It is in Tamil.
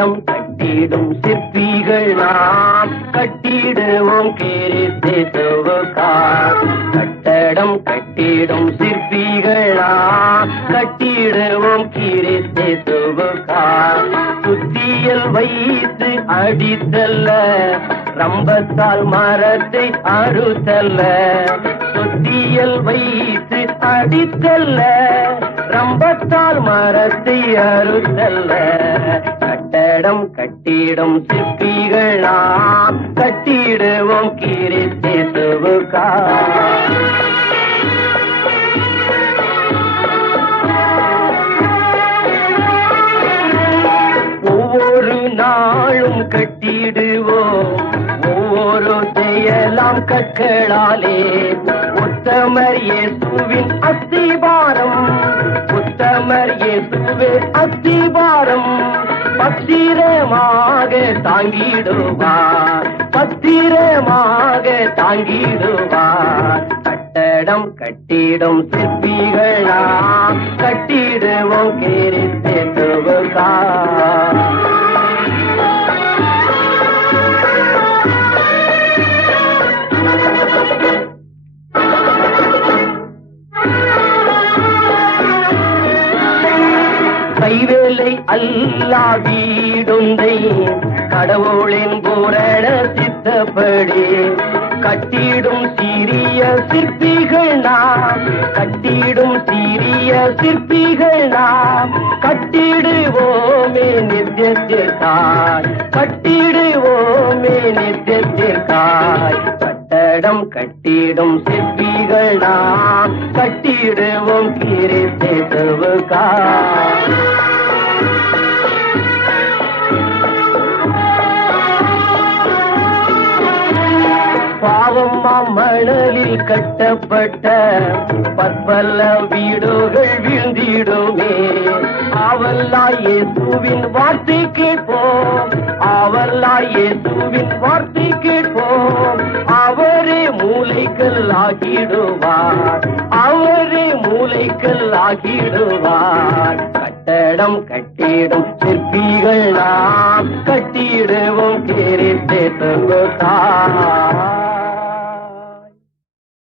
கட்டடம் கட்டிடும் சிற்பிகள் நாம் கட்டிடுவோம் கிறிஸ்துவுக்காய். கட்டடம் கட்டிடும் சிற்பிகள் நாம் கட்டிடுவோம் கிறிஸ்துவுக்காய். சுத்தியல் வைத்து அடித்தல்ல, ரம்பத்தால் மரத்தை அறுத்தல்ல. சுத்தியல் வைத்து அடித்தல்ல, ரம்பத்தால் மரத்தை அறுத்தல்ல. கட்டடம் கட்டிடும் சிற்பிகள் நாம் கட்டிடுவோம் கிறிஸ்துவுக்காய். ஒவ்வொரு நாளும் கட்டிடுவோம் ஒவ்வொரு செயலாம் கற்களாலே. உத்தமர் இயேசுவின் அஸ்திபாரம், உத்தமர் இயேசுவே அஸ்திபாரம். பத்திரமாக தாங்கிடுவார், பத்திரமாக தாங்கிடுவார். கட்டடம் கட்டிடும் சிற்பிகள் நாம் கட்டிடுவோம் கிறிஸ்துவுக்காய். கைவேலை அல்லா வீடுந்தை கடவுளின் பூரண சித்தப்படி கட்டிடும் சீரிய சிற்பிகள் நாம், கட்டிடும் சீரிய சிற்பிகள் நாம். கட்டிடுவோமே நித்தியத்திற்காய், கட்டிடுவோமே நித்தியத்திற்காய். கட்டடம் கட்டிடும் சிற்பிகள் நாம் கட்டிடுவோம் கிறிஸ்துவுக்காய். பாவம் மணலில் கட்டப்பட்ட பற்பல வீடுகள் வீழ்ந்திடுமே. அவல்லா இயேசுவின் வார்த்தை கேட்போம், அவல்லா இயேசுவின் வார்த்தை கேட்போம். அவரே மூலைக்கல் ஆகிடுவார், அவரே மூலைக்கல் ஆகிடுவார். கட்டடம் கட்டிடும் சிற்பிகள் நாம் கட்டிடுவோம் கிறிஸ்துவுக்காய்.